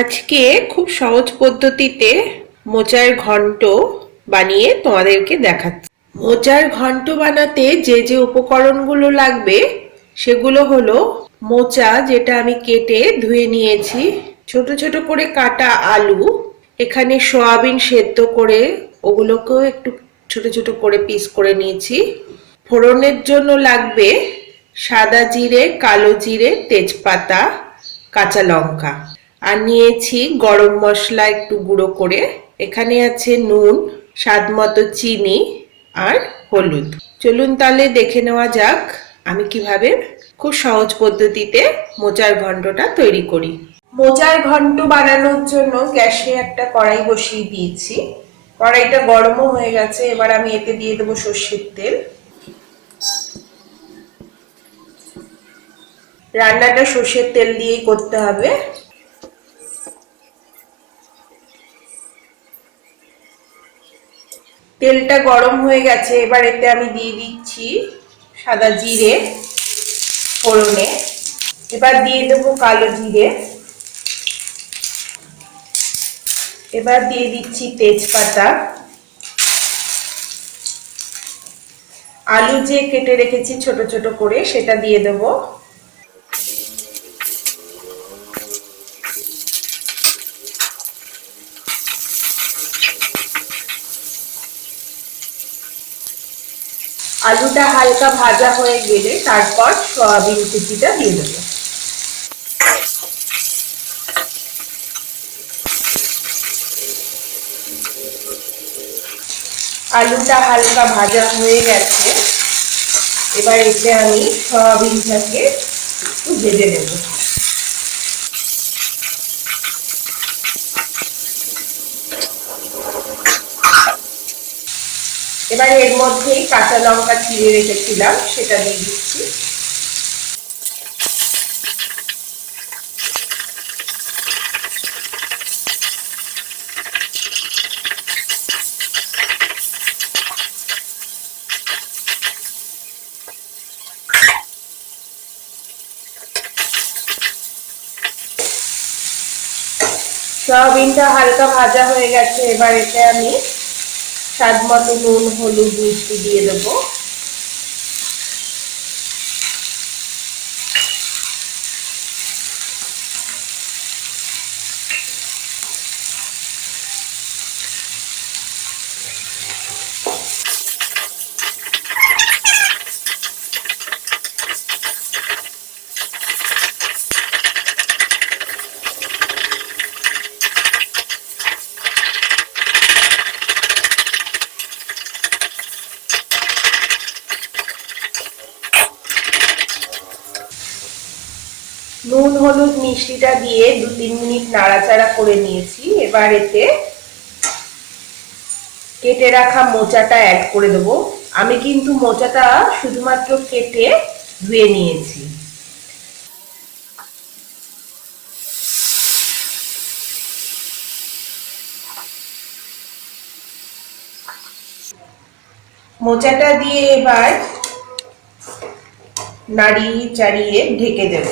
আজকে খুব সহজ পদ্ধতিতে মোচার ঘন্ট বানিয়ে তোমাদেরকে দেখাচ্ছি। মোচার ঘন্ট বানাতে যে যে উপকরণগুলো লাগবে সেগুলো হলো মোচা, যেটা আমি কেটে ধুয়ে নিয়েছি, ছোট ছোট করে কাটা আলু, এখানে সয়াবিন সেদ্ধ করে ওগুলোকেও একটু ছোট ছোট করে পিস করে নিয়েছি। ফোড়নের জন্য লাগবে সাদা জিরে, কালো জিরে, তেজপাতা, কাঁচা লঙ্কা, আর নিয়েছি গরম মশলা একটু গুঁড়ো করে। এখানে আছে নুন, স্বাদ মতো চিনি আর হলুদ। চলুন তাহলে দেখে নেওয়া যাক আমি কিভাবে খুব সহজ পদ্ধতিতে মোচার ঘন্টটা তৈরি করি। মোচার ঘন্ট বানানোর জন্য গ্যাসে একটা কড়াই বসিয়ে দিয়েছি। কড়াইটা গরমও হয়ে গেছে। এবার আমি এতে দিয়ে দেবো সর্ষের তেল। রান্নাটা সর্ষের তেল দিয়েই করতে হবে। তেলটা গরম হয়ে গেছে। এবার এতে আমি দিয়ে দিচ্ছি সাদা জিরে ফোড়নে। এবার দিয়ে দেবো কালো জিরে। এবার দিয়ে দিচ্ছি তেজপাতা। আলু যে কেটে রেখেছি ছোট ছোট করে সেটা দিয়ে দেবো। আলুটা হালকা ভাজা হয়ে গেলে তারপর সয়াবিন কুচিটা দিয়ে দেবো। আলুটা হালকা ভাজা হয়ে গেছে। এবার এতে আমি সয়াবিনটাকে একটু ভেজে নেব। এবার এর মধ্যেই কাঁচা লঙ্কা চিড়ে রেখেছিলাম সেটা দিয়ে দিচ্ছি। সয়াবিনটা হালকা ভাজা হয়ে গেছে। এবার এতে আমি স্বাদ মতো নুন, হলুদ, মিষ্টি দিয়ে দেবো। নুন, হলুদ, মিষ্টিটা দিয়ে 2-3 মিনিট নাড়াচাড়া করে নিয়েছি। এবার এতে কেটে রাখা মোচাটা অ্যাড করে দেবো। আমি কিন্তু মোচাটা শুধুমাত্র কেটে ধুয়ে নিয়েছি। মোচাটা দিয়ে এবার নাড়িয়ে চাড়িয়ে ঢেকে দেব।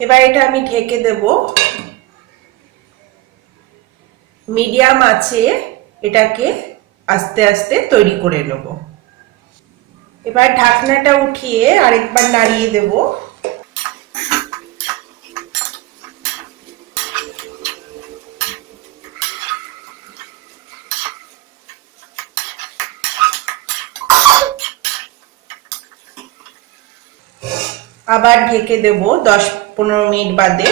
এবার এটা আমি ঢেকে দেব। মিডিয়াম আঁচে এটাকে আস্তে আস্তে তৈরি করে নেব। এবার ঢাকনাটা উঠিয়ে আরেকবার নাড়িয়ে দেব। আবার ঢেকে দেব। 10-15 মিনিট বাদে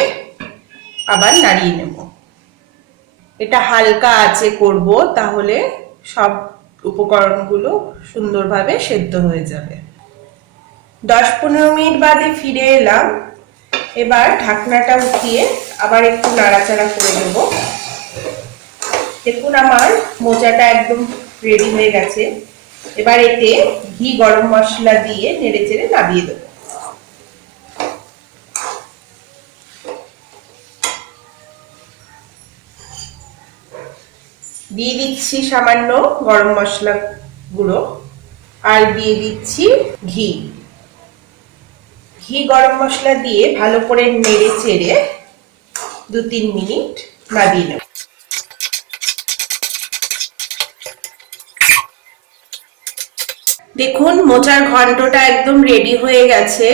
আবার নাড়িয়ে নেব। এটা হালকা আঁচে করব, তাহলে সব উপকরণগুলো সুন্দরভাবে সেদ্ধ হয়ে যাবে। 10-15 মিনিট বাদে ফিরে এলাম। এবার ঢাকনাটা উঠিয়ে আবার একটু নাড়াচাড়া করে দেব। দেখুন আমার মোচাটা একদম রেডি হয়ে গেছে। এবার এতে ঘি, গরম মশলা দিয়ে নেড়ে চেড়ে নামিয়ে দেবো। দিয়ে দিচ্ছি সামান্য গরম মশলা গুঁড়ো আর দিয়ে দিচ্ছি ঘি। ঘি গরম মশলা দিয়ে ভালো করে নেড়ে চেড়ে 2-3 মিনিট নামিয়ে নেব। দেখুন মোচার ঘন্টটা একদম রেডি হয়ে গেছে।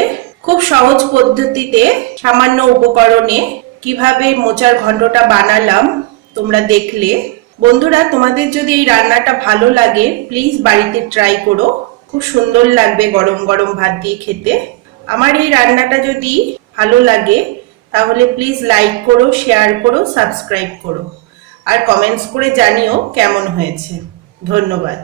খুব সহজ পদ্ধতিতে সামান্য উপকরণে কিভাবে মোচার ঘন্টটা বানালাম তোমরা দেখলে। বন্ধুরা, তোমাদের যদি এই রান্নাটা ভালো লাগে প্লিজ বাড়িতে ট্রাই করো, খুব সুন্দর লাগবে গরম গরম ভাত দিয়ে খেতে। আমার এই রান্নাটা যদি ভালো লাগে তাহলে প্লিজ লাইক করো, শেয়ার করো, সাবস্ক্রাইব করো আর কমেন্টস করে জানিও কেমন হয়েছে। ধন্যবাদ।